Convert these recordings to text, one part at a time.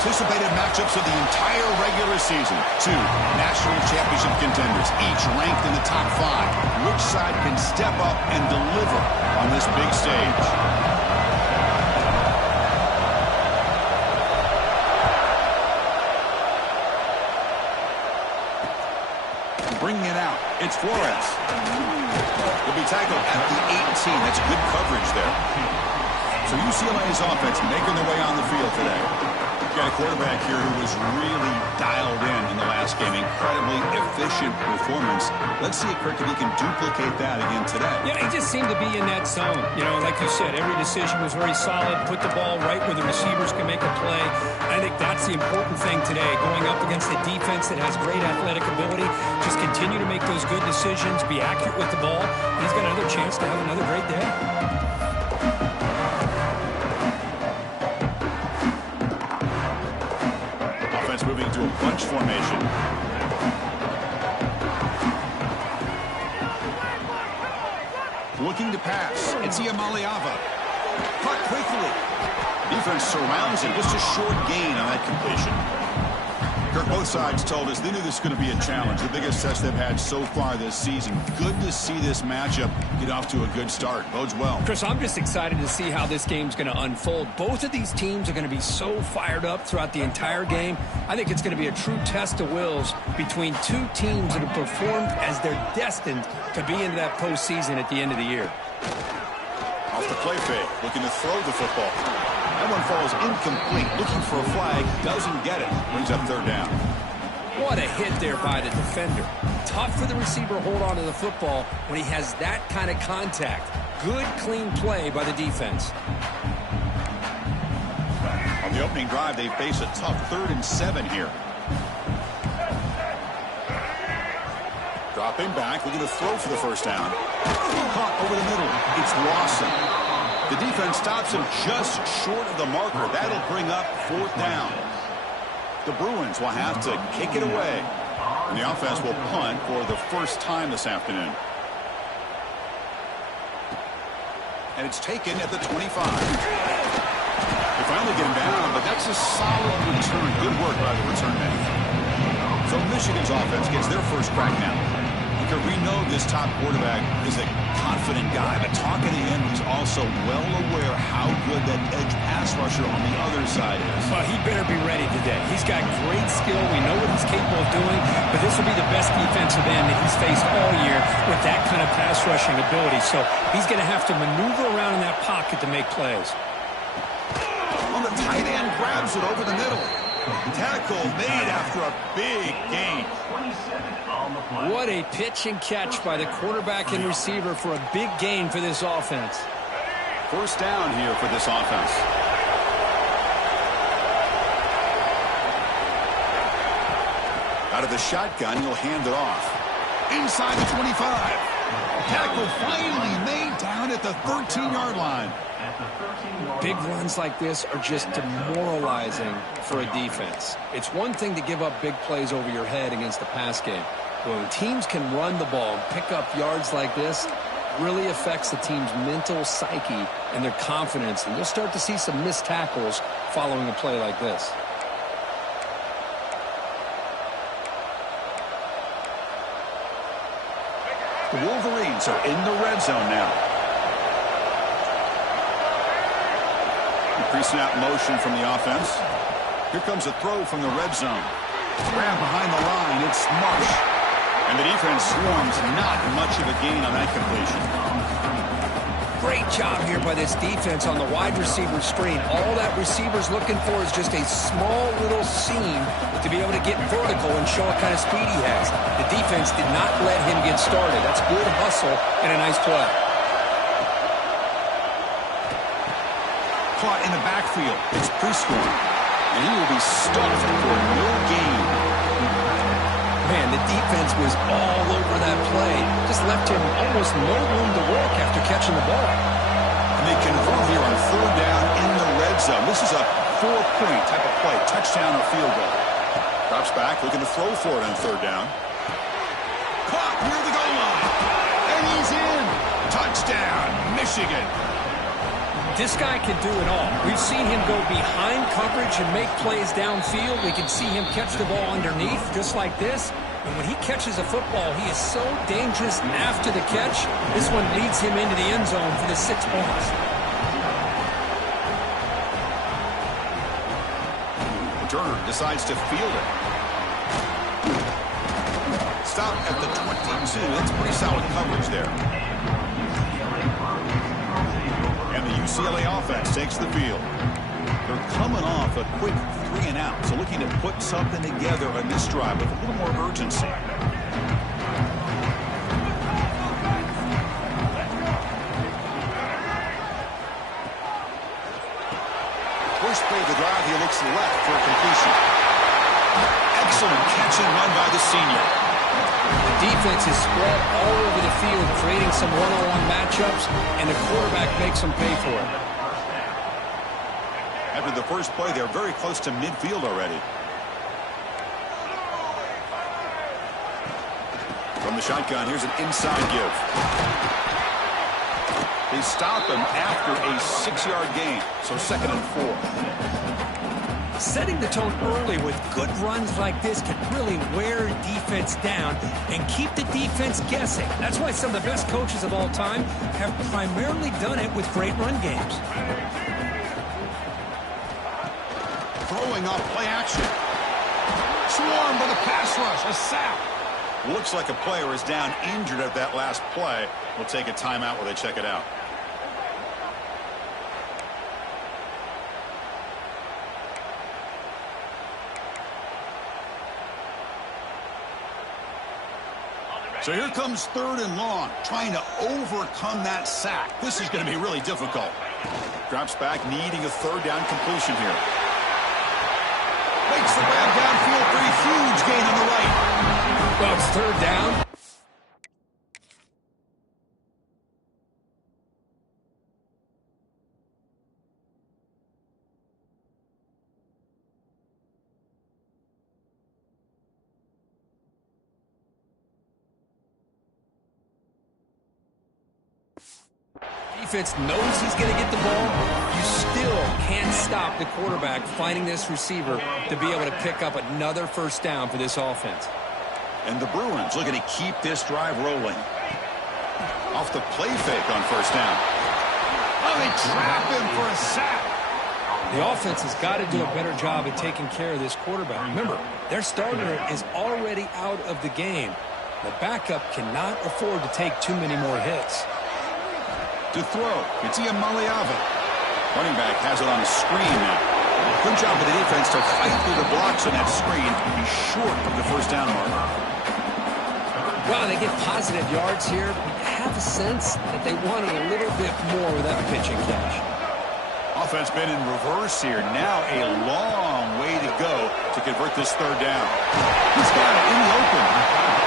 anticipated matchups of the entire regular season. Two national championship contenders, each ranked in the top 5. Which side can step up and deliver on this big stage? Bringing it out, it's Flores. He'll be tackled at the 18. That's good coverage there. So UCLA's offense making their way on the field today. Got a quarterback here who was really dialed in the last game. Incredibly efficient performance. Let's see, Kirk, if he can duplicate that again today. Yeah, he just seemed to be in that zone. You know, like you said, every decision was very solid. Put the ball right where the receivers can make a play. I think that's the important thing today. Going up against a defense that has great athletic ability. Just continue to make those good decisions. Be accurate with the ball. And he's got another chance to have another great day. Moving to a bunch formation. Looking to pass. It's Iamaleava. Caught quickly. Defense surrounds him. Just a short gain on that completion. Kirk, both sides told us they knew this was going to be a challenge. The biggest test they've had so far this season. Good to see this matchup get off to a good start. Bodes well. Chris, I'm just excited to see how this game's going to unfold. Both of these teams are going to be so fired up throughout the entire game. I think it's going to be a true test of wills between two teams that have performed as they're destined to be into that postseason at the end of the year. Off the play fake, looking to throw the football. That one falls incomplete. Looking for a flag, doesn't get it. Brings up third down. What a hit there by the defender. Tough for the receiver to hold on to the football when he has that kind of contact. Good, clean play by the defense. On the opening drive, they face a tough 3rd and 7 here. Dropping back, looking to throw for the first down. Caught over the middle. It's Lawson. The defense stops him just short of the marker. That'll bring up 4th down. The Bruins will have to kick it away. And the offense will punt for the first time this afternoon. And it's taken at the 25. They finally get him down, but that's a solid return. Good work by the return man. So Michigan's offense gets their first crack now. We know this top quarterback is a confident guy, but talking to him, he's also well aware how good that edge pass rusher on the other side is. Well, he better be ready today. He's got great skill. We know what he's capable of doing, but this will be the best defensive end that he's faced all year with that kind of pass rushing ability. So he's going to have to maneuver around in that pocket to make plays. On the tight end, grabs it over the middle. Tackle made after a big gain. What a pitch and catch by the quarterback and receiver for a big gain for this offense. First down here for this offense. Out of the shotgun, he'll hand it off. Inside the 25. Tackle finally made down at the 13-yard line. Big runs like this are just demoralizing for a defense. It's one thing to give up big plays over your head against the pass game. But when teams can run the ball and pick up yards like this, it really affects the team's mental psyche and their confidence. And you'll start to see some missed tackles following a play like this. The Wolverines are in the red zone now. Pre-snap motion from the offense. Here comes a throw from the red zone. Grab behind the line. It's Marsh. And the defense swarms. Not much of a gain on that completion. Great job here by this defense on the wide receiver screen. All that receiver's looking for is just a small little seam to be able to get vertical and show what kind of speed he has. The defense did not let him get started. That's good hustle and a nice play. Caught in the backfield. It's Preschool. And he will be stuffed for no gain. Man, the defense was all over that play. Just left him almost no room to work after catching the ball. And they convert here on 3rd down in the red zone. This is a 4-point type of play. Touchdown or field goal. Drops back, looking to throw for it on 3rd down. Caught near the goal line. And he's in. Touchdown, Michigan. This guy can do it all. We've seen him go behind coverage and make plays downfield. We can see him catch the ball underneath, just like this. And when he catches a football, he is so dangerous after the catch. This one leads him into the end zone for the 6 points. Turner decides to field it. Stop at the 22. That's pretty solid coverage there. And the UCLA offense takes the field. They're coming off a quick 3-and-out, so looking to put something together on this drive with a little more urgency. First play of the drive, he looks left for a completion. Excellent catch and run by the senior. The defense is spread all over the field, creating some one-on-one matchups, and the quarterback makes them pay for it. After the first play, they're very close to midfield already. From the shotgun, here's an inside give. They stop him after a 6-yard gain, so 2nd and 4. Setting the tone early with good runs like this can really wear defense down and keep the defense guessing. That's why some of the best coaches of all time have primarily done it with great run games. Throwing off play action. Swarmed by the pass rush, a sack. Looks like a player is down injured at that last play. We'll take a timeout while they check it out. So here comes 3rd and long, trying to overcome that sack. This is going to be really difficult. Drops back, needing a 3rd down completion here. Makes the grab downfield for a huge gain on the right. Well, it's 3rd down. Defense knows he's going to get the ball. You still can't stop the quarterback finding this receiver to be able to pick up another 1st down for this offense. And the Bruins looking to keep this drive rolling. Off the play fake on 1st down. Oh, they trap him for a sack. The offense has got to do a better job at taking care of this quarterback. Remember, their starter is already out of the game. The backup cannot afford to take too many more hits. To throw, it's Ian Maliava. Running back has it on a screen now. Good job of the defense to fight through the blocks on that screen. He's short of the 1st down mark. Well, they get positive yards here. I have a sense that they wanted a little bit more with that pitching catch. Offense been in reverse here. Now a long way to go to convert this 3rd down. He's got it in the open.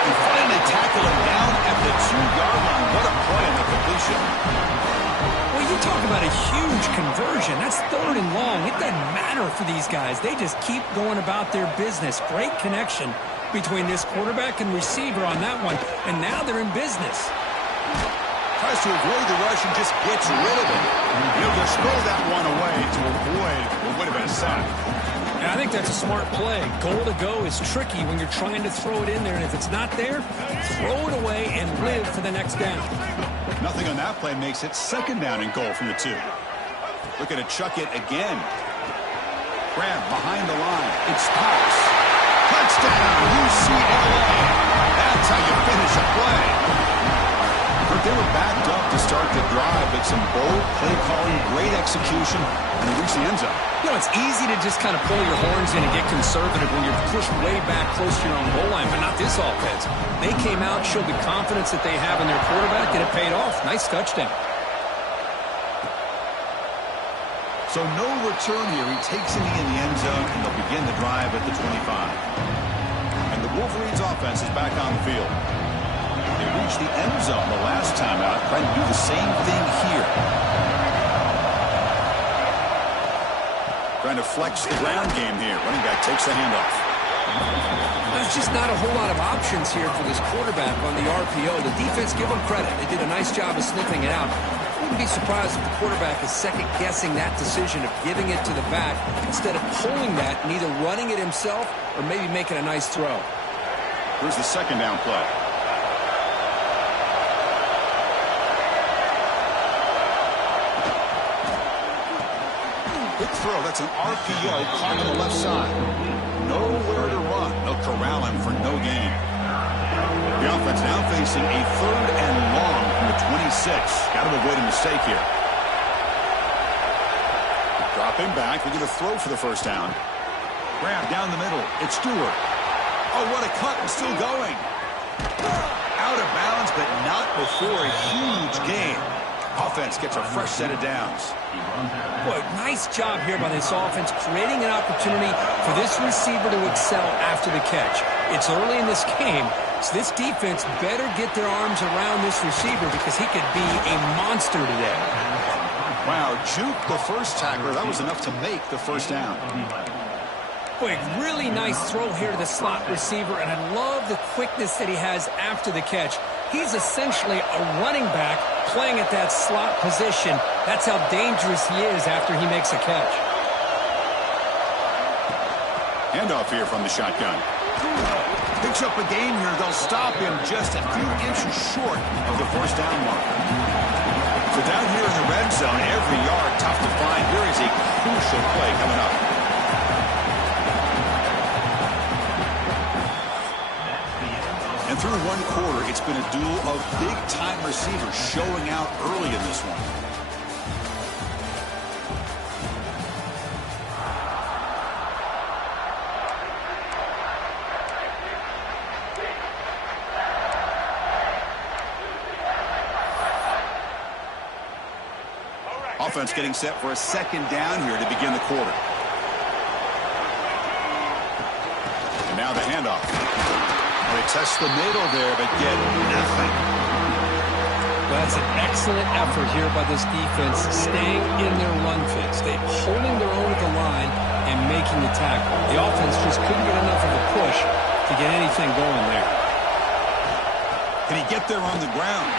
He finally tackled him down at the 2-yard line. What a play on the completion. Well, you talk about a huge conversion. That's 3rd and long. It doesn't matter for these guys. They just keep going about their business. Great connection between this quarterback and receiver on that one. And now they're in business. Tries to avoid the rush and just gets rid of it. He'll just throw that one away to avoid what would have been a sack. And I think that's a smart play. Goal to go is tricky when you're trying to throw it in there. And if it's not there, throw it away and live for the next down. Nothing on that play makes it 2nd down and goal from the 2. Looking to chuck it again. Grab behind the line. It stops. Touchdown, UCLA. That's how you finish a play. But they were backed up to start the drive, but some bold play calling, great execution, and they reached the end zone. You know, it's easy to just kind of pull your horns in and get conservative when you're pushed way back close to your own goal line, but not this offense. They came out, showed the confidence that they have in their quarterback, and it paid off. Nice touchdown. So no return here. He takes it in the end zone, and they'll begin the drive at the 25. And the Wolverines offense is back on the field. They reached the end zone the last time out, trying to do the same thing here. Trying to flex the ground game here. Running back takes the handoff. There's just not a whole lot of options here for this quarterback on the RPO. The defense, give them credit. They did a nice job of sniffing it out. wouldn't be surprised if the quarterback is second-guessing that decision of giving it to the back instead of pulling that and either running it himself or maybe making a nice throw. Here's the second down play. Quick throw. That's an RPO caught on the left side. Nowhere to run. They'll corral him for no gain. The offense now facing a 3rd and long from the 26. Got to avoid a mistake here. Dropping back. They're going to throw for the first down. Grab down the middle. It's Stewart. Oh, what a cut. And still going. Out of bounds, but not before a huge gain. Offense gets a fresh set of downs. Boy, nice job here by this offense, creating an opportunity for this receiver to excel after the catch. It's early in this game, so this defense better get their arms around this receiver because he could be a monster today. Wow, juke the first tackler. That was enough to make the first down. Boy, really nice throw here to the slot receiver, and I love the quickness that he has after the catch. He's essentially a running back playing at that slot position. That's how dangerous he is after he makes a catch. Handoff here from the shotgun. Picks up a gain here. They'll stop him just a few inches short of the first down marker. So down here in the red zone, every yard tough to find. Here is a crucial play coming up. And through one quarter, it's been a duel of big-time receivers showing out early in this one. Offense getting set for a second down here to begin the quarter. And now the handoff. They test the middle there, but get nothing. Well, that's an excellent effort here by this defense, staying in their run fits. They're holding their own at the line and making the tackle. The offense just couldn't get enough of a push to get anything going there. Can he get there on the ground?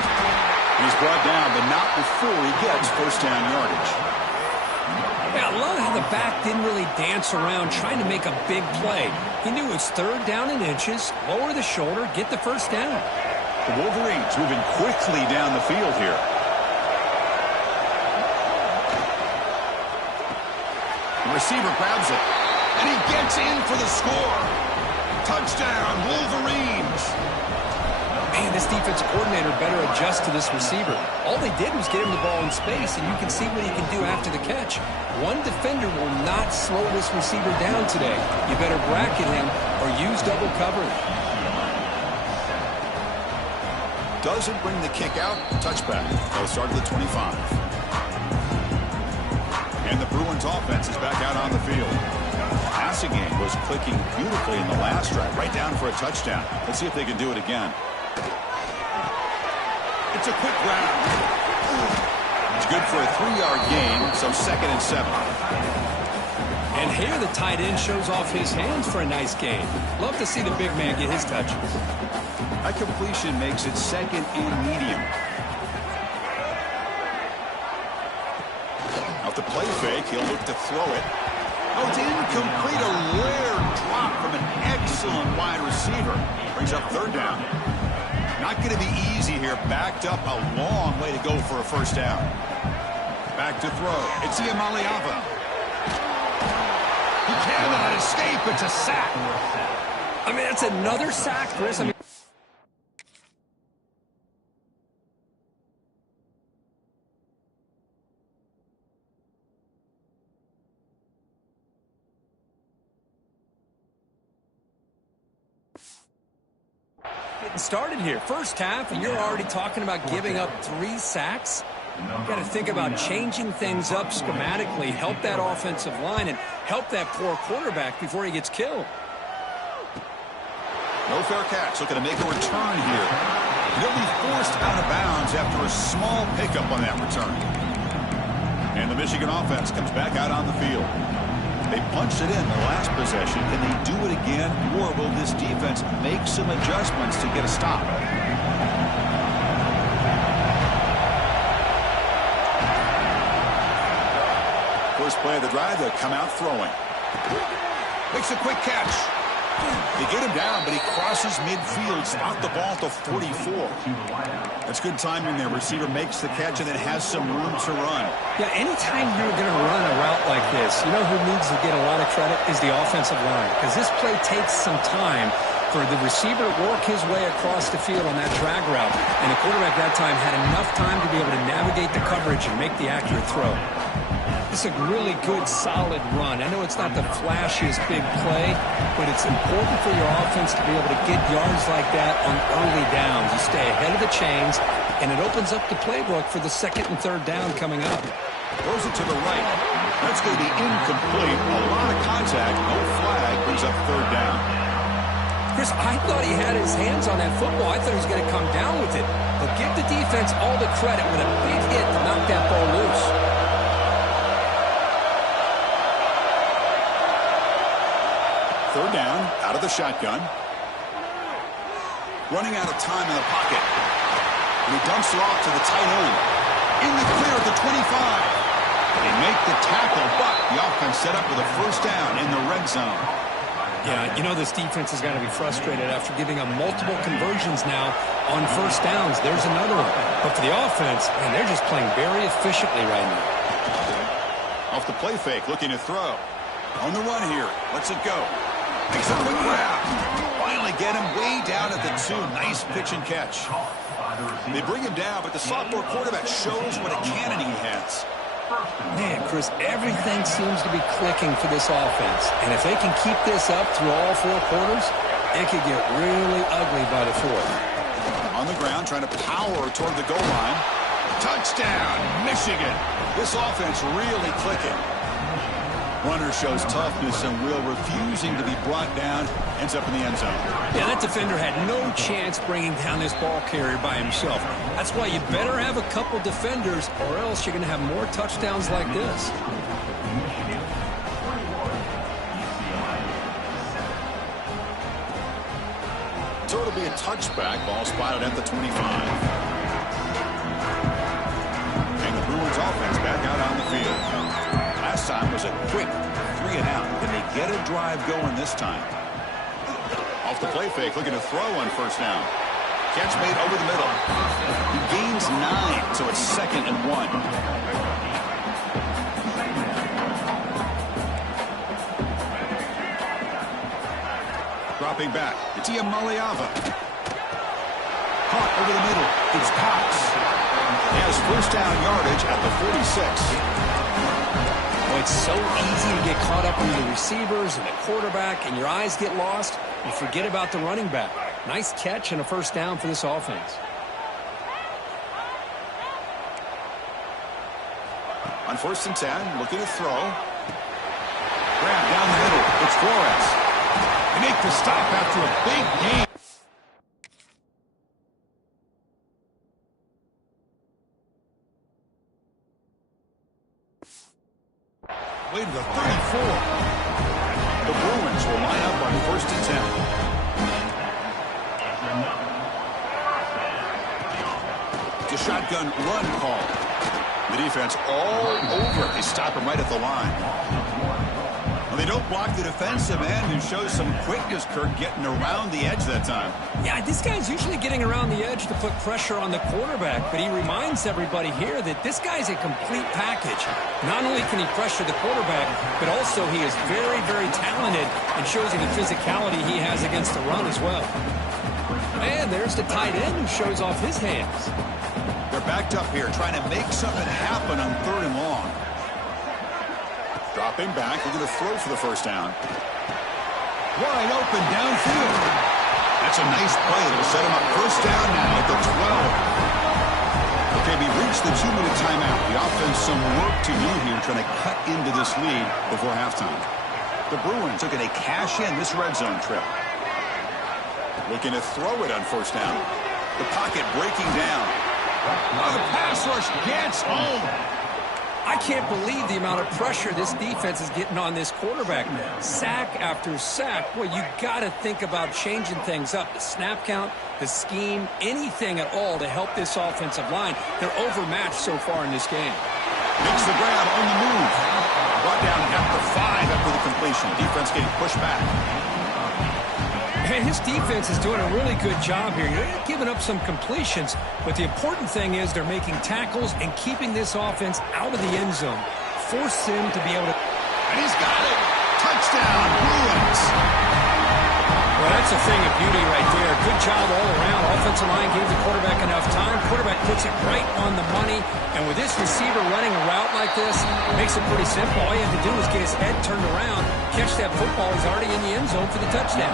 He's brought down, but not before he gets first down yardage. Yeah, I love how the back didn't really dance around trying to make a big play. He knew it's 3rd down in inches, lower the shoulder, get the first down. The Wolverines moving quickly down the field here. The receiver grabs it, and he gets in for the score. Touchdown, Wolverines. Man, this defensive coordinator better adjust to this receiver. All they did was get him the ball in space, and you can see what he can do after the catch. One defender will not slow this receiver down today. You better bracket him or use double coverage. Doesn't bring the kick out. Touchback. They'll start at the 25. And the Bruins offense is back out on the field. The passing game was clicking beautifully in the last drive, right down for a touchdown. Let's see if they can do it again. It's a quick round. It's good for a 3-yard gain, so 2nd and 7. And here the tight end shows off his hands for a nice gain. Love to see the big man get his touches. That completion makes it 2nd and medium. Off the play fake, he'll look to throw it. Oh, it's incomplete. A rare drop from an excellent wide receiver. Brings up 3rd down. Not going to be easy here. Backed up a long way to go for a first down. Back to throw. It's Iamaleava. He cannot escape. It's a sack. I mean, that's another sack, Chris. I mean, getting started here. First half, and you're already talking about giving up 3 sacks. You've got to think about changing things up schematically, help that offensive line, and help that poor quarterback before he gets killed. No fair catch. Looking to make a return here. He'll be forced out of bounds after a small pickup on that return. And the Michigan offense comes back out on the field. They punched it in the last possession. Can they do it again, or will this defense make some adjustments to get a stop? first play of the drive, they'll come out throwing. Makes a quick catch. They get him down, but he crosses midfield, spot the ball to 44. That's good timing there. Receiver makes the catch and then has some room to run. Yeah, anytime you're going to run a route like this, you know who needs to get a lot of credit is the offensive line, because this play takes some time for the receiver to work his way across the field on that drag route, and the quarterback that time had enough time to be able to navigate the coverage and make the accurate throw. It's a really good, solid run. I know it's not the flashiest big play, but it's important for your offense to be able to get yards like that on early downs. You stay ahead of the chains, and it opens up the playbook for the second and third down coming up. Throws it to the right. That's going to be incomplete. A lot of contact. No flag. Brings up third down. Chris, I thought he had his hands on that football. I thought he was going to come down with it. But give the defense all the credit with a big hit to knock that ball loose. Third down, out of the shotgun. Running out of time in the pocket. And he dumps it off to the tight end. In the clear at the 25. They make the tackle, but the offense set up with a first down in the red zone. Yeah, you know this defense has got to be frustrated after giving them multiple conversions now on first downs. There's another one. But for the offense, man, they're just playing very efficiently right now. Off the play fake, looking to throw. On the run here. Lets it go. Makes a quick grab. Finally get him way down at the 2. Nice pitch and catch. They bring him down, but the sophomore quarterback shows what a cannon he has. Man, Chris, everything seems to be clicking for this offense. And if they can keep this up through all 4 quarters, it could get really ugly by the 4th. On the ground, trying to power toward the goal line. Touchdown, Michigan. This offense really clicking. Runner shows toughness and will, refusing to be brought down, ends up in the end zone. Yeah, that defender had no chance bringing down this ball carrier by himself. That's why you better have a couple defenders, or else you're going to have more touchdowns like this. So it'll be a touchback. Ball spotted at the 25. And the Bruins offense back out on the field. Last time was a quick 3 and out. Can they get a drive going this time? Off the play fake, looking to throw on first down. Catch made over the middle. He gains 9, so it's 2nd and 1. Dropping back, it's Iamaleava. Caught over the middle, it's Cox. He has first down yardage at the 46. It's so easy to get caught up in the receivers and the quarterback, and your eyes get lost. You forget about the running back. Nice catch and a first down for this offense. On 1st and 10, looking to throw. Grab down the middle. It's Flores. They make the stop after a big game. Way to the 34. The Bruins will line up on 1st and 10. It's a shotgun run call. The defense all over. They stop him right at the line. Well, they don't block the defensive end, who shows some quickness, Kirk, getting around the edge that time. Yeah, this guy's usually getting around the edge to put pressure on the quarterback, but he reminds everybody here that this guy's a complete package. Not only can he pressure the quarterback, but also he is very, very talented and shows you the physicality he has against the run as well. And there's the tight end who shows off his hands. They're backed up here, trying to make something happen on 3rd and long. Dropping back, looking to throw for the first down. Wide open downfield. That's a nice play. It'll set him up first down now at the 12. Okay, we reached the 2-minute timeout. The offense some work to do here, trying to cut into this lead before halftime. The Bruins looking to cash in this red zone trip. Looking to throw it on first down. The pocket breaking down. Oh, the pass rush gets home. I can't believe the amount of pressure this defense is getting on this quarterback. Sack after sack. Well, you got to think about changing things up. The snap count, the scheme, anything at all to help this offensive line. They're overmatched so far in this game. Makes the grab on the move. brought down at the 5 after the completion. Defense getting pushed back. And his defense is doing a really good job here. They're giving up some completions, but the important thing is they're making tackles and keeping this offense out of the end zone. Force him to be able to... And he's got it! Touchdown, Bruins! Well, that's a thing of beauty right there. Good job all around. Offensive line gave the quarterback enough time. Quarterback puts it right on the money. And with this receiver running a route like this, it makes it pretty simple. All you have to do is get his head turned around, catch that football. He's already in the end zone for the touchdown.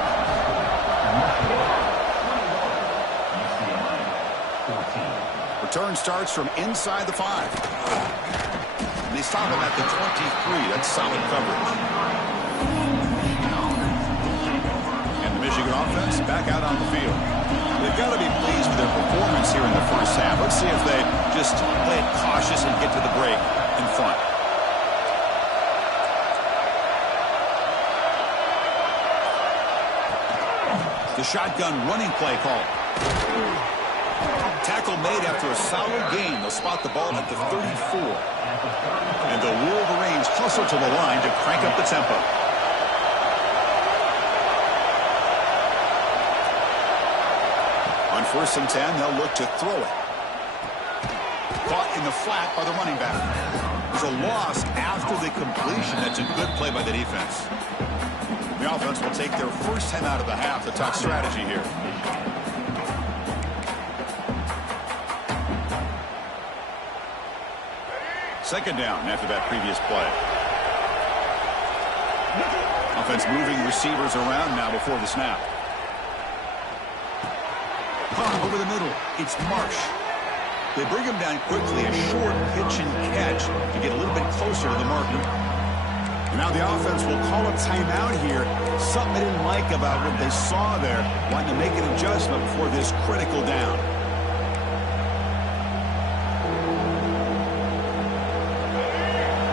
Return starts from inside the 5. And they stop him at the 23. That's solid coverage. And the Michigan offense back out on the field. They've got to be pleased with their performance here in the first half. Let's see if they just play it cautious and get to the break in front. The shotgun running play call. Tackle made after a solid gain. They'll spot the ball at the 34. And the Wolverines hustle to the line to crank up the tempo. On 1st and 10, they'll look to throw it. Caught in the flat by the running back. There's a loss after the completion. That's a good play by the defense. The offense will take their first 10 out of the half to talk strategy here. Second down after that previous play. Offense moving receivers around now before the snap. Over the middle, it's Marsh. They bring him down quickly, a short pitch and catch to get a little bit closer to the marker. And now the offense will call a timeout here. Something they didn't like about what they saw there. Wanting to make an adjustment for this critical down.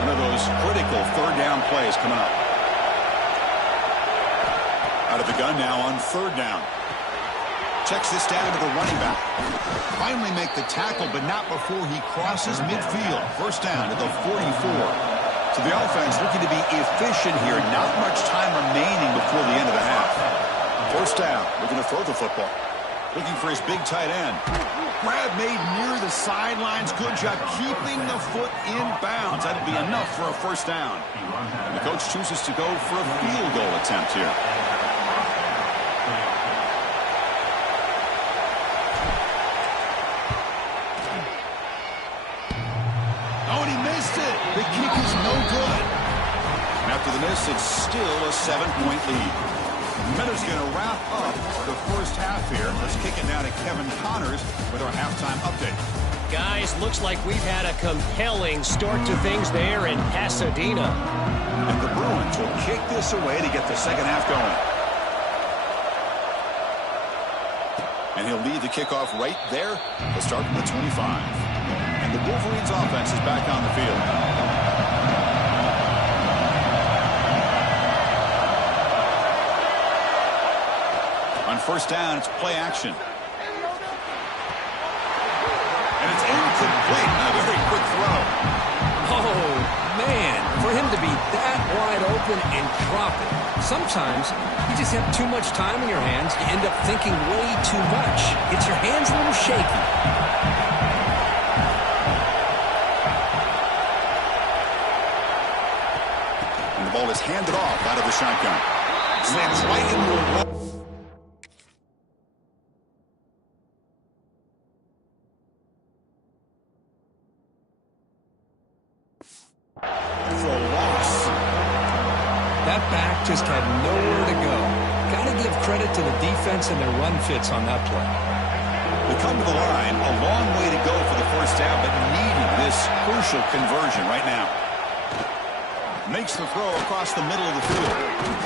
One of those critical third down plays coming up. Out of the gun now on 3rd down. Checks this down to the running back. Finally make the tackle, but not before he crosses midfield. First down to the 44. So the offense looking to be efficient here. Not much time remaining before the end of the half. First down, looking to throw the football. Looking for his big tight end. Grab made near the sidelines. Good job keeping the foot in bounds. That'll be enough for a first down. And the coach chooses to go for a field goal attempt here. The kick is no good. And after the miss, it's still a 7-point lead. Minutes going to wrap up the first half here. Let's kick it now to Kevin Connors with our halftime update. Guys, looks like we've had a compelling start to things there in Pasadena. And the Bruins will kick this away to get the second half going. And he'll lead the kickoff right there. They'll start from the 25. And the Wolverines offense is back on the field. On first down, it's play action. And it's incomplete. A very quick throw. Oh, man. For him to be that wide open and drop it. Sometimes you just have too much time in your hands. You end up thinking way too much. Gets your hands a little shaky. The ball is handed off out of the shotgun. Slams right into the wall. For a loss. That back just had nowhere to go. Got to give credit to the defense and their run fits on that play. We come to the line, a long way to go for the first down, but needing this crucial conversion right now. Makes the throw across the middle of the field.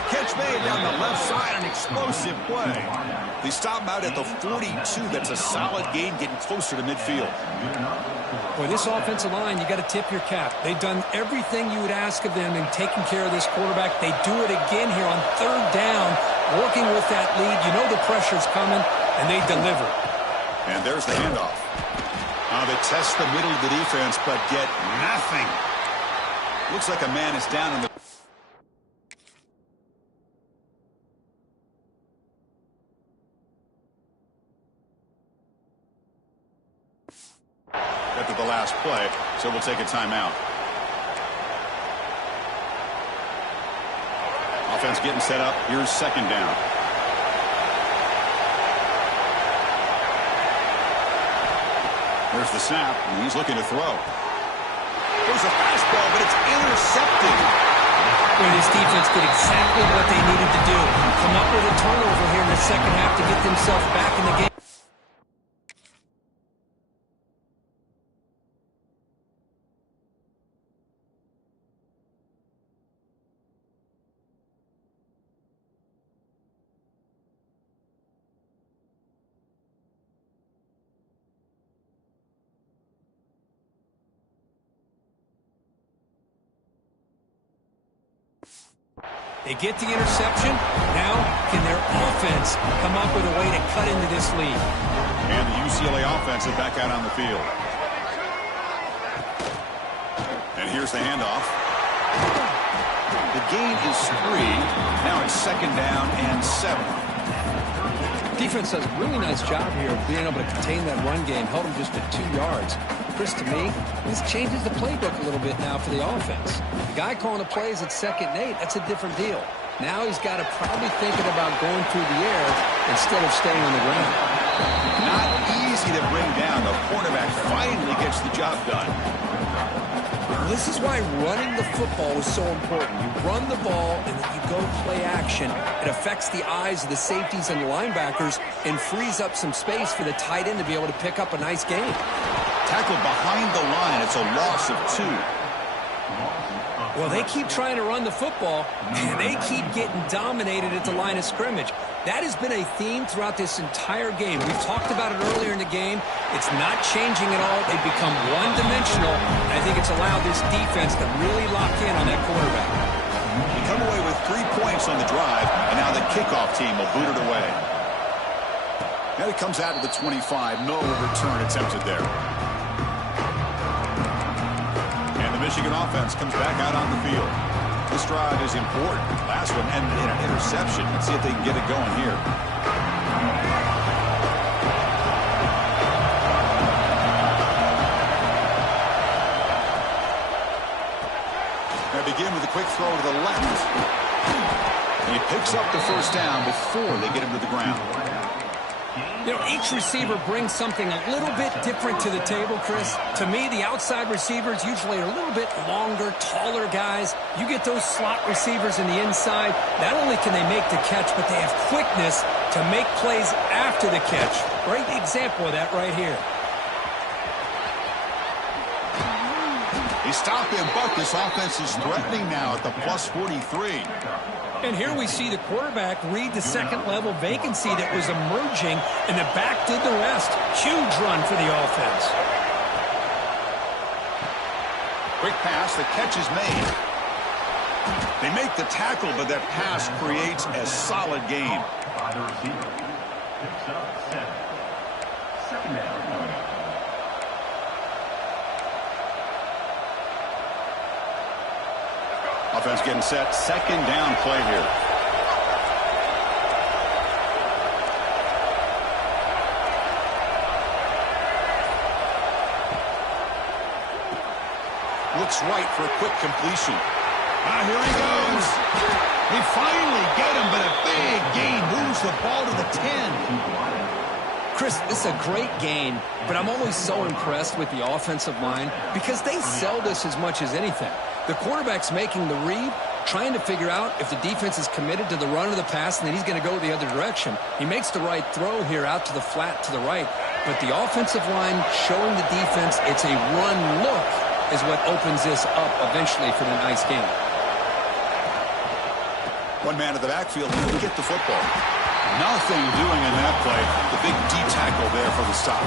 Catch made down the left side, an explosive play. They stop out at the 42. That's a solid gain, getting closer to midfield. Boy, this offensive line, you got to tip your cap. They've done everything you would ask of them in taking care of this quarterback. They do it again here on 3rd down, working with that lead. You know the pressure's coming, and they deliver. And there's the handoff. Now they test the middle of the defense, but get nothing. Looks like a man is down in the... After the last play, so we'll take a timeout. Offense getting set up. Here's second down. There's the snap, and he's looking to throw. There's a fastball, but it's intercepted. Well, this defense did exactly what they needed to do. Come up with a turnover here in the second half to get themselves back in the game. They get the interception. Now, can their offense come up with a way to cut into this lead? And the UCLA offense is back out on the field. And here's the handoff. The gain is 3. Now it's second down and 7. Defense does a really nice job here of being able to contain that run game. Held them just at 2 yards. Chris, to me, this changes the playbook a little bit now for the offense. The guy calling the plays at 2nd and 8, that's a different deal. Now he's got to probably thinking about going through the air instead of staying on the ground. Not easy to bring down. The quarterback finally gets the job done. This is why running the football is so important. You run the ball and then you go play action. It affects the eyes of the safeties and the linebackers and frees up some space for the tight end to be able to pick up a nice game. Tackled behind the line. It's a loss of 2. Well, they keep trying to run the football, and they keep getting dominated at the line of scrimmage. That has been a theme throughout this entire game. We've talked about it earlier in the game. It's not changing at all. They've become one-dimensional, and I think it's allowed this defense to really lock in on that quarterback. You come away with 3 points on the drive, and now the kickoff team will boot it away. Now he comes out of the 25. No return attempted there. Michigan offense comes back out on the field. This drive is important. Last one ended in an interception. Let's see if they can get it going here. They begin with a quick throw to the left. He picks up the first down before they get him to the ground. You know, each receiver brings something a little bit different to the table, Chris. To me, the outside receivers usually are a little bit longer, taller guys. You get those slot receivers in the inside. Not only can they make the catch, but they have quickness to make plays after the catch. Great example of that right here. They stop him, but this offense is threatening now at the plus 43. And here we see the quarterback read the second-level vacancy that was emerging, and the back did the rest. Huge run for the offense. Quick pass, the catch is made. They make the tackle, but that pass creates a solid game. By the receiver. Picks up 7. Second down. Offense getting set. Second down play here. Looks right for a quick completion. Here he goes. They finally get him, but a big gain moves the ball to the 10. Chris, this is a great gain, but I'm always so impressed with the offensive line because they sell this as much as anything. The quarterback's making the read, trying to figure out if the defense is committed to the run or the pass, and then he's going to go the other direction. He makes the right throw here out to the flat to the right, but the offensive line showing the defense it's a run look is what opens this up eventually for the nice game. One man in the backfield to get the football. Nothing doing in that play. The big D tackle there for the stop.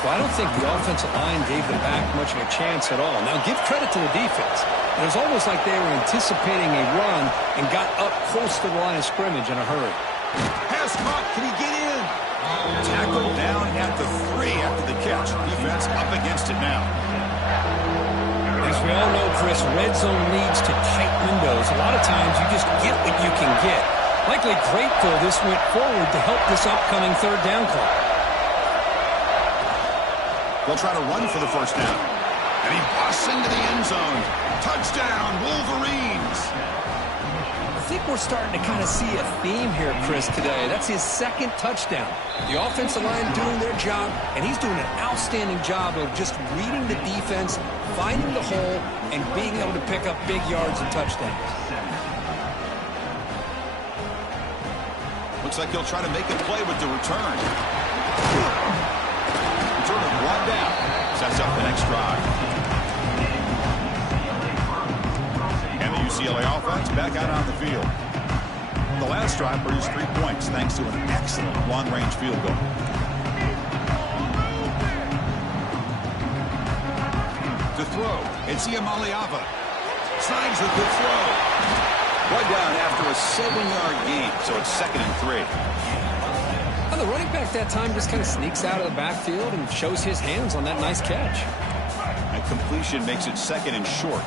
Well, I don't think the offensive line gave the back much of a chance at all. Now, give credit to the defense. It was almost like they were anticipating a run and got up close to the line of scrimmage in a hurry. Pass caught. Can he get in? Tackled down at the 3 after the catch. Defense up against it now. As we all know, Chris, red zone leads to tight windows. A lot of times you just get what you can get. Likely grateful this went forward to help this upcoming third down call. They'll try to run for the first down. And he busts into the end zone. Touchdown, Wolverines. I think we're starting to kind of see a theme here, Chris, today. That's his second touchdown. The offensive line doing their job, and he's doing an outstanding job of just reading the defense, finding the hole, and being able to pick up big yards and touchdowns. Looks like he'll try to make a play with the return. Return of 1 down. Sets up the next drive. And the UCLA offense back out on the field. The last drive produced 3 points thanks to an excellent long-range field goal. To throw, it's Iamaleava. Signs a good throw. One down after a 7-yard gain, so it's 2nd and 3. Well, the running back that time just kind of sneaks out of the backfield and shows his hands on that nice catch. And completion makes it 2nd and short.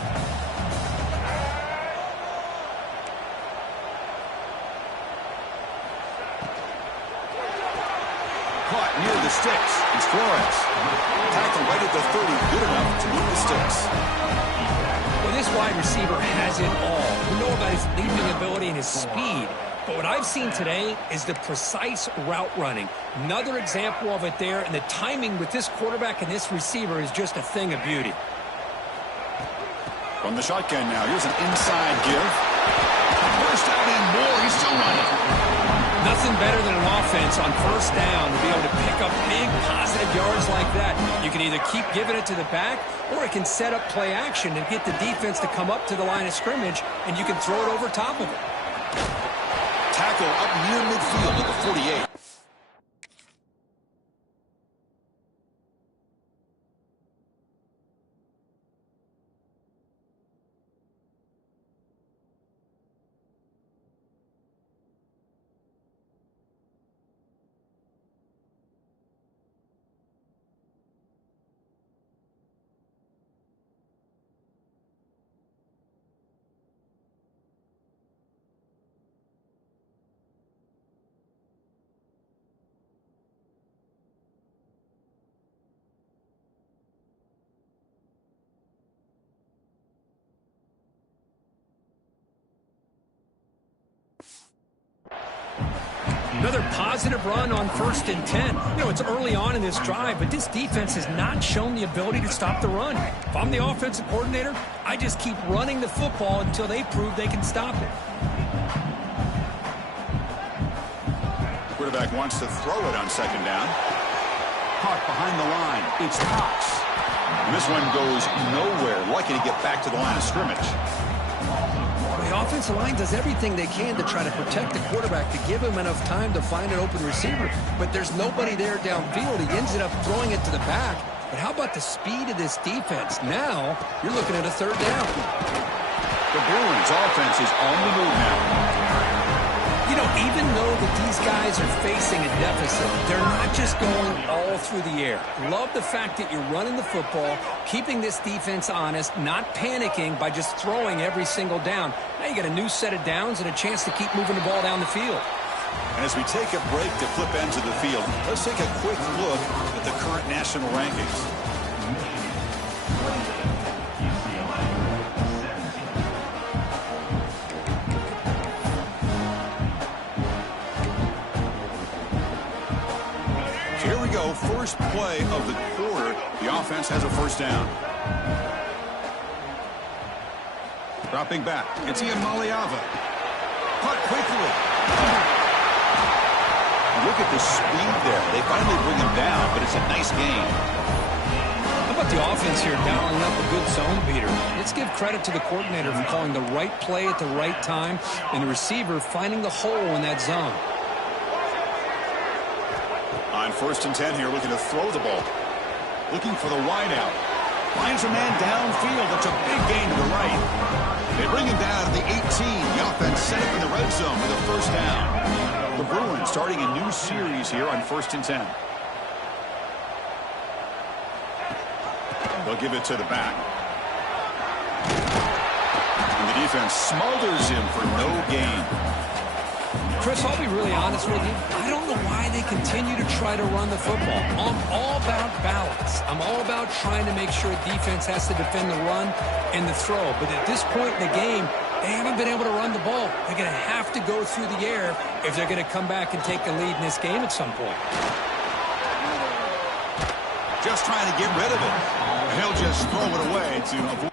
Caught near the sticks. It's Flores. Tackle right at the 30. Good enough to move the sticks. Well, this wide receiver has it all. We know about his leaping ability and his speed. But what I've seen today is the precise route running. Another example of it there, and the timing with this quarterback and this receiver is just a thing of beauty. From the shotgun now, here's an inside give. Burst out and more. He's still running. Nothing better than an offense on first down to be able to pick up big positive yards like that. You can either keep giving it to the back, or it can set up play action and get the defense to come up to the line of scrimmage, and you can throw it over top of it. Tackle up near midfield at the 48. Another positive run on 1st and 10. You know, it's early on in this drive, but this defense has not shown the ability to stop the run. If I'm the offensive coordinator, I just keep running the football until they prove they can stop it. Quarterback wants to throw it on 2nd down. Caught behind the line. It's Cox. And this one goes nowhere. Lucky to get back to the line of scrimmage. The offensive line does everything they can to try to protect the quarterback, to give him enough time to find an open receiver. But there's nobody there downfield. He ends up throwing it to the back. But how about the speed of this defense? Now you're looking at a 3rd down. The Bruins offense is on the move now. You know, even though that these guys are facing a deficit, they're not just going all through the air. Love the fact that you're running the football, keeping this defense honest, not panicking by just throwing every single down. Now you got a new set of downs and a chance to keep moving the ball down the field. And as we take a break to flip ends of the field, let's take a quick look at the current national rankings. Here we go, first play of the quarter. The offense has a 1st down. Dropping back, it's Iamaleava. Caught quickly. Look at the speed there. They finally bring him down, but it's a nice gain. How about the offense here dialing up a good zone beater? Let's give credit to the coordinator for calling the right play at the right time, and the receiver finding the hole in that zone. On 1st and 10 here, looking to throw the ball. Looking for the wide out. Finds a man downfield. That's a big gain to the right. They bring him down to the 18. The offense set up in the red zone with a 1st down. The Bruins starting a new series here on 1st and 10. They'll give it to the back. defense smothers him for no gain. Chris, I'll be really honest with you. I don't know why they continue to try to run the football. I'm all about balance. I'm all about trying to make sure defense has to defend the run and the throw. But at this point in the game, they haven't been able to run the ball. They're going to have to go through the air if they're going to come back and take the lead in this game at some point. Just trying to get rid of it. He'll just throw it away to avoid.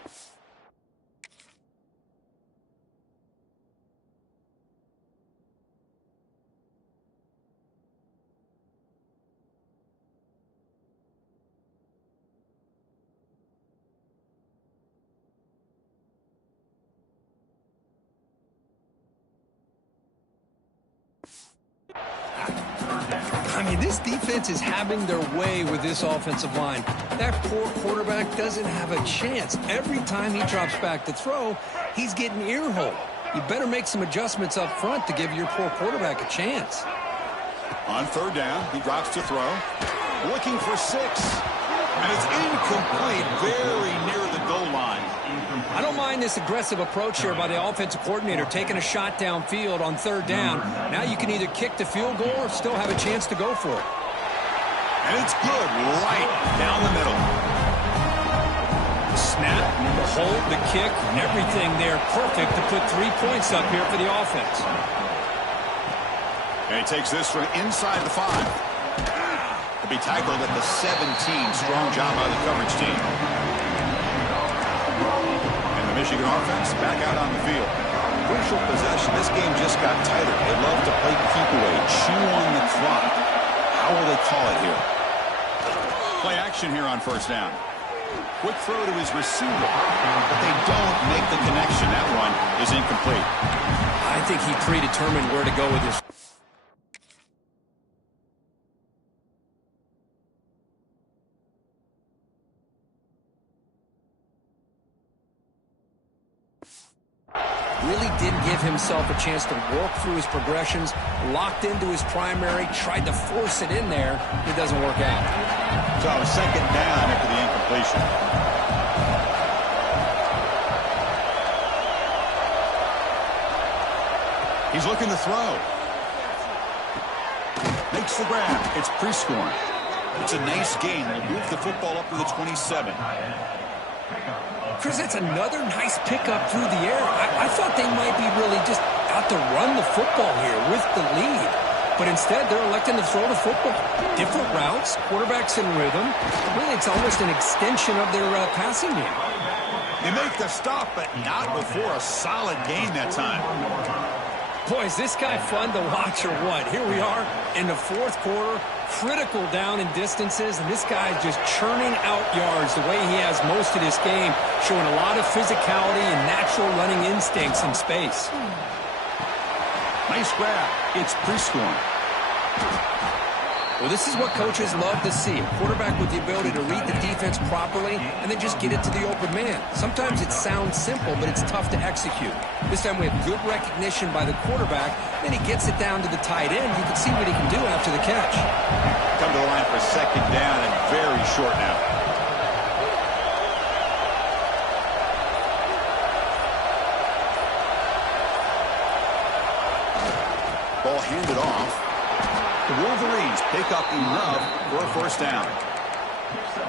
I mean, this defense is having their way with this offensive line. That poor quarterback doesn't have a chance. Every time he drops back to throw, he's getting ear-holed. You better make some adjustments up front to give your poor quarterback a chance. On third down, he drops to throw. Looking for 6. And it's incomplete, very near the goal line. I don't mind this aggressive approach here by the offensive coordinator, taking a shot downfield on third down. Now you can either kick the field goal or still have a chance to go for it. And it's good, right down the middle. The snap, the hold, the kick, everything there perfect to put 3 points up here for the offense. And he takes this from inside the 5. To be tackled at the 17. Strong job by the coverage team. And the Michigan offense back out on the field. Crucial possession. This game just got tighter. They love to play keep away, chew on the clock. How will they call it here? Play action here on first down. Quick throw to his receiver, but they don't make the connection. That one is incomplete. I think he predetermined where to go with this. Really didn't give himself a chance to work through his progressions, locked into his primary, tried to force it in there. It doesn't work out. So second down after the incompletion. He's looking to throw. Makes the grab. It's pre-scoring. It's a nice gain. They'll move the football up to the 27. Chris, that's another nice pickup through the air. I thought they might be really just out to run the football here with the lead. But instead, they're electing to throw the football. Different routes, quarterbacks in rhythm. Really, it's almost an extension of their passing game. They make the stop, but not before a solid gain that time. Boy, is this guy fun to watch or what? Here we are in the fourth quarter, critical down in distances, and this guy's just churning out yards the way he has most of this game, showing a lot of physicality and natural running instincts in space. Nice grab. It's pre-scoring. Well, this is what coaches love to see. A quarterback with the ability to read the defense properly and then just get it to the open man. Sometimes it sounds simple, but it's tough to execute. This time we have good recognition by the quarterback. Then he gets it down to the tight end. You can see what he can do after the catch. Come to the line for second down and very short now. Ball handed off. The Wolverines pick up enough for a first down.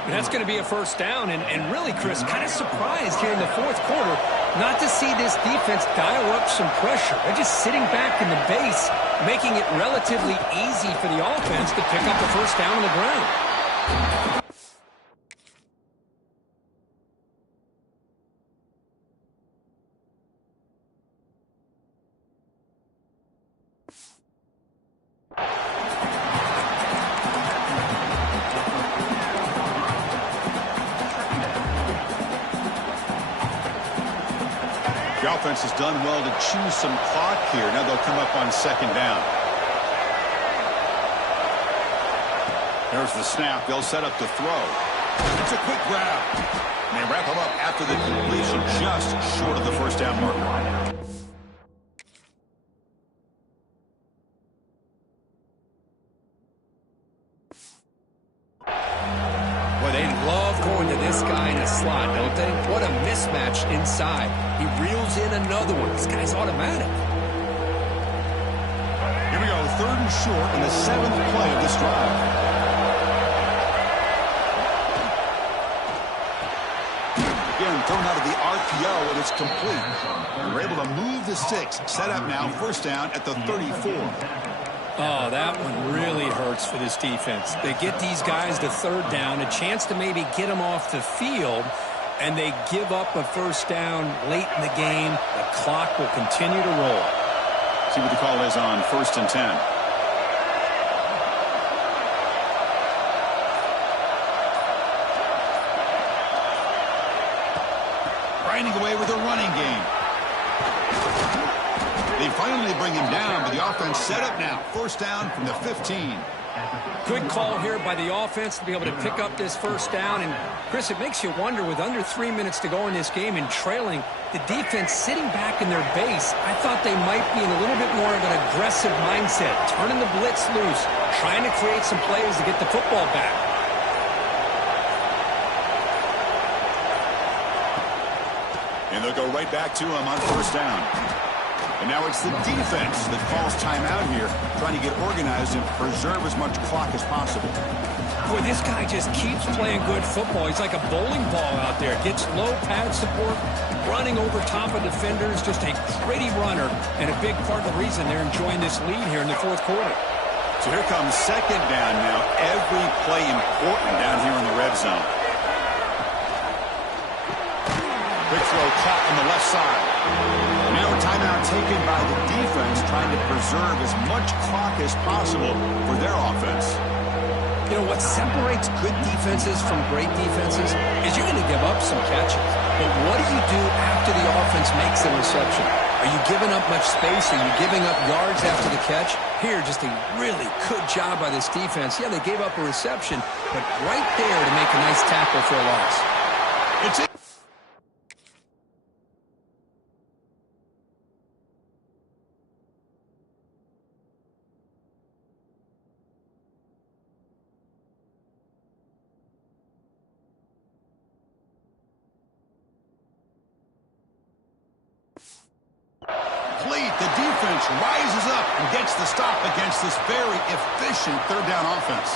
That's going to be a first down, and really, Chris, kind of surprised here in the fourth quarter not to see this defense dial up some pressure. They're just sitting back in the base, making it relatively easy for the offense to pick up the first down on the ground. The offense has done well to chew some clock here. Now they'll come up on second down. There's the snap. They'll set up the throw. It's a quick grab. And they wrap him up after the completion, just short of the first down marker. Boy, they love going to this guy in the slot, don't they? What a mismatch inside. He reels in another one. This guy's automatic. Here we go, 3rd and short in the 7th play of this drive. Again, thrown out of the RPO, and it's complete. We're able to move the sticks. Set up now, 1st down at the 34. Oh, that one really hurts for this defense. They get these guys to 3rd down, a chance to maybe get them off the field, and they give up a 1st down late in the game. The clock will continue to roll. See what the call is on 1st and 10. Grinding away with a running game. They finally bring him down, but the offense set up now. 1st down from the 15. Good call here by the offense to be able to pick up this 1st down. And, Chris, it makes you wonder, with under 3 minutes to go in this game and trailing, the defense sitting back in their base, I thought they might be in a little bit more of an aggressive mindset, turning the blitz loose, trying to create some plays to get the football back. And they'll go right back to him on 1st down. And now it's the defense that calls timeout here, trying to get organized and preserve as much clock as possible. Boy, this guy just keeps playing good football. He's like a bowling ball out there. Gets low pad support, running over top of defenders, just a gritty runner, and a big part of the reason they're enjoying this lead here in the 4th quarter. So here comes 2nd down now. Every play important down here in the red zone. Quick throw caught on the left side. Now a timeout taken by the defense, trying to preserve as much clock as possible for their offense. You know, what separates good defenses from great defenses is you're going to give up some catches. But what do you do after the offense makes the reception? Are you giving up much space? Are you giving up yards after the catch? Here, just a really good job by this defense. Yeah, they gave up a reception, but right there to make a nice tackle for a loss. It's it. The defense rises up and gets the stop against this very efficient 3rd down offense.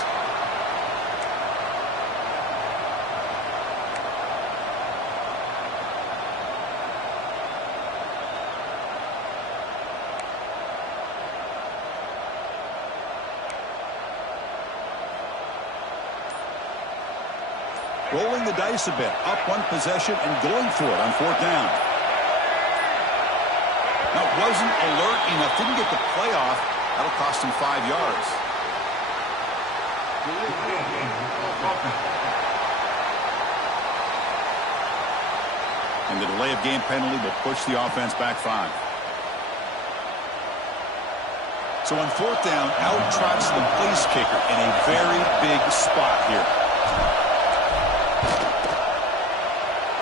Rolling the dice a bit, up one possession and going for it on 4th down. Now, wasn't alert enough, didn't get the play off. That'll cost him 5 yards. And the delay of game penalty will push the offense back 5. So on 4th down, out trots the place kicker in a very big spot here.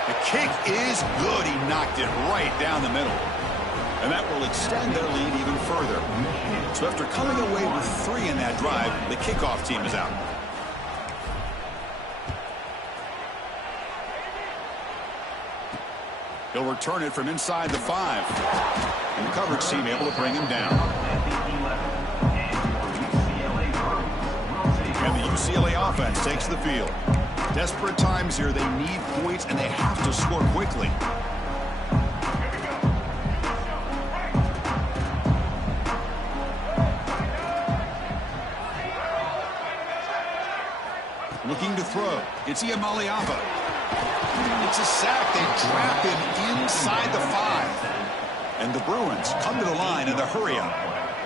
The kick is good. He knocked it right down the middle. And that will extend their lead even further. So after coming away with 3 in that drive, the kickoff team is out. He'll return it from inside the 5. And the coverage team able to bring him down. And the UCLA offense takes the field. Desperate times here. They need points, and they have to score quickly. Looking to throw. It's Iamaleava. It's a sack. They trap him inside the 5. And the Bruins come to the line in the hurry-up.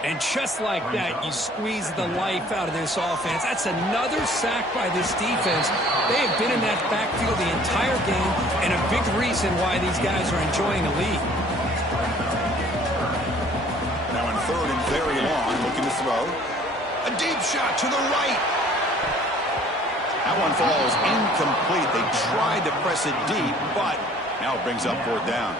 And just like that, you squeeze the life out of this offense. That's another sack by this defense. They have been in that backfield the entire game, and a big reason why these guys are enjoying the lead. Now in 3rd and very long, looking to throw. A deep shot to the right. That one falls incomplete. They tried to press it deep, but now it brings up 4th down.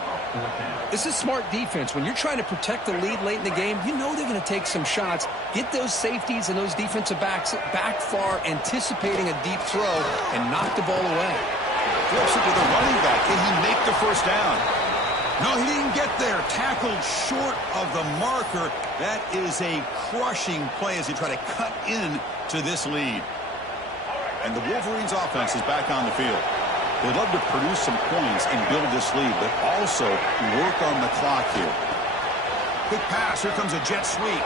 This is smart defense. When you're trying to protect the lead late in the game, you know they're going to take some shots, get those safeties and those defensive backs back far, anticipating a deep throw, and knock the ball away. Flips it to the running back. Can he make the first down? No, he didn't get there. Tackled short of the marker. That is a crushing play as they try to cut in to this lead. And the Wolverines offense is back on the field. They'd love to produce some points and build this lead, but also work on the clock here. Quick pass. Here comes a jet sweep.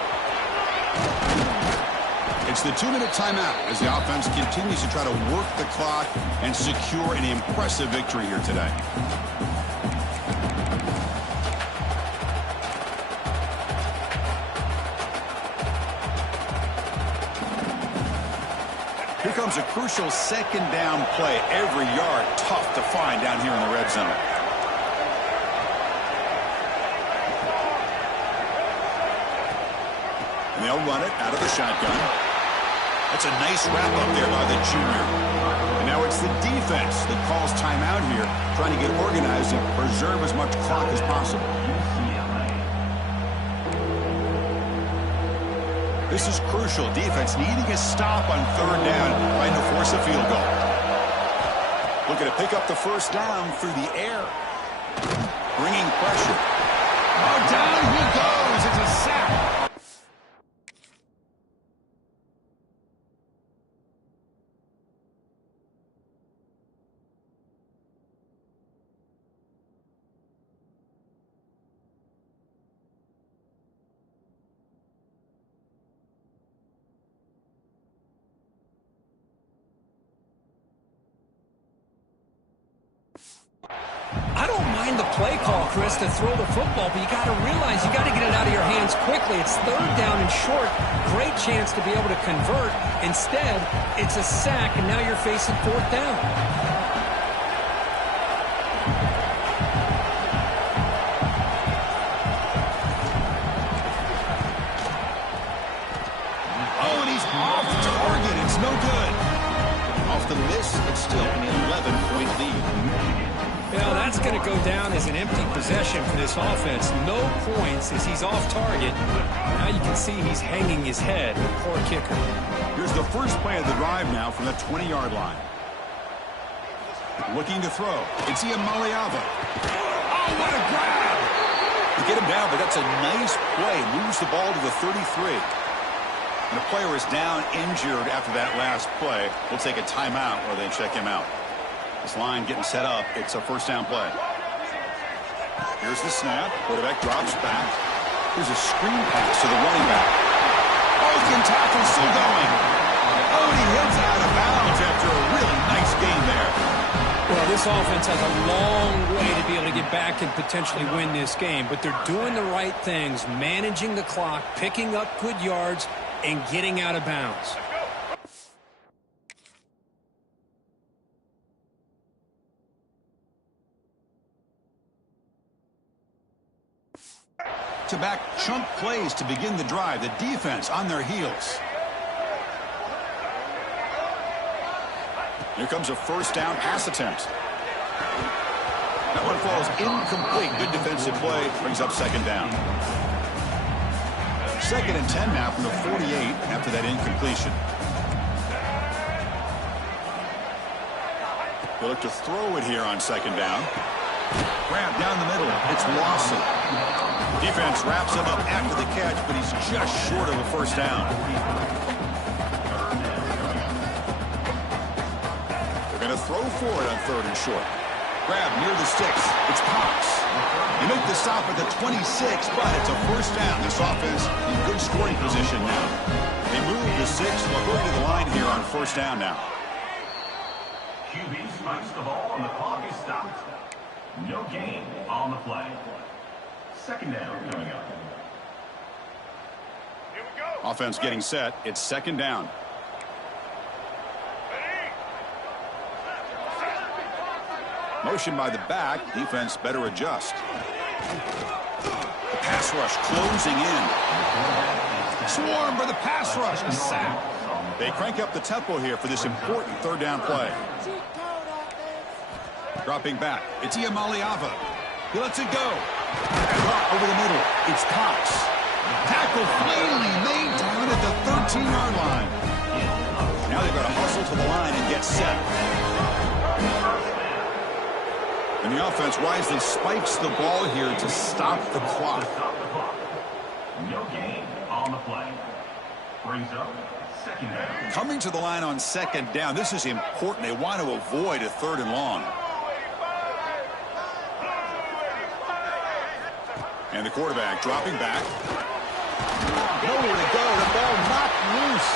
It's the 2-minute timeout as the offense continues to try to work the clock and secure an impressive victory here today. Here comes a crucial second down play. Every yard tough to find down here in the red zone. And they'll run it out of the shotgun. That's a nice wrap up there by the junior. And now it's the defense that calls timeout here, trying to get organized and preserve as much clock as possible. This is crucial. Defense needing a stop on third down, trying to force a field goal. Looking to pick up the first down through the air. Bringing pressure. Oh, down he goes. It's a sack. I don't mind the play call, Chris, to throw the football, but you got to realize you got to get it out of your hands quickly. It's third down and short. Great chance to be able to convert. Instead, it's a sack, and now you're facing fourth down. Oh, and he's off target. It's no good. Off the miss, it's still an 11-point lead. Yeah, that's going to go down as an empty possession for this offense. No points as he's off target. Now you can see he's hanging his head. Poor kicker. Here's the first play of the drive now from the 20-yard line. Looking to throw. It's Iamaleava. Oh, what a grab! You get him down, but that's a nice play. Moves the ball to the 33. And a player is down injured after that last play. We'll take a timeout or they check him out. This line getting set up. It's a first down play. Here's the snap. Quarterback drops back. Here's a screen pass to the running back. Broken tackle still going. Oh, and he hits out of bounds after a really nice game there. Well, this offense has a long way to be able to get back and potentially win this game, but they're doing the right things, managing the clock, picking up good yards, and getting out of bounds. Back chunk plays to begin the drive. The defense on their heels. Here comes a first down pass attempt. That one falls incomplete. Good defensive play. Brings up second down. 2nd and 10 now from the 48 after that incompletion. They look to throw it here on second down. Grab down the middle. It's Lawson. Defense wraps him up after the catch, but he's just short of a first down. They're going to throw for it on 3rd and short. Grab near the sticks. It's Cox. They make the stop at the 26, but it's a first down. This offense in good scoring position now. They move the 6. They'll go to the line here on first down now. QB strikes the ball and the clock is stopped. No gain on the play. Second down coming up. Here we go. Offense getting set. It's second down. Motion by the back. Defense better adjust. The pass rush closing in. Swarm for the pass rush. A sack. They crank up the tempo here for this important third down play. Dropping back. It's Iamaleava. He lets it go. Over the middle. It's Cox. Tackle finally made down at the 13-yard line. Now they've got to hustle to the line and get set. And the offense wisely spikes the ball here to stop the clock. No gain on the play. Brings up second down. Coming to the line on second down, this is important. They want to avoid a 3rd and long. And the quarterback dropping back. Nowhere to go. The ball knocked loose.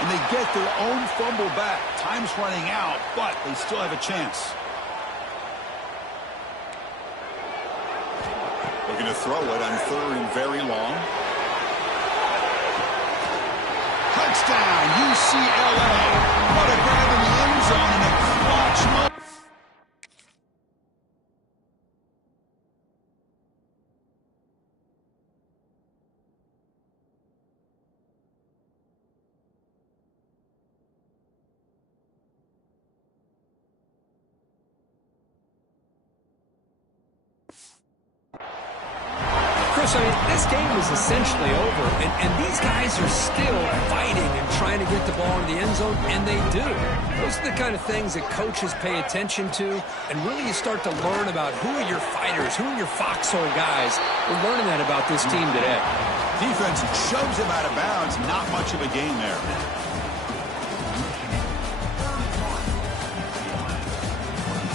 And they get their own fumble back. Time's running out, but they still have a chance. Looking to throw it on 3rd and very long. Touchdown, UCLA. What a grab in the end zone in a clutch moment. I mean, this game is essentially over, and these guys are still fighting and trying to get the ball in the end zone, and they do. Those are the kind of things that coaches pay attention to, and really you start to learn about who are your fighters, who are your foxhole guys. We're learning that about this team today. Defense shoves him out of bounds. Not much of a gain there.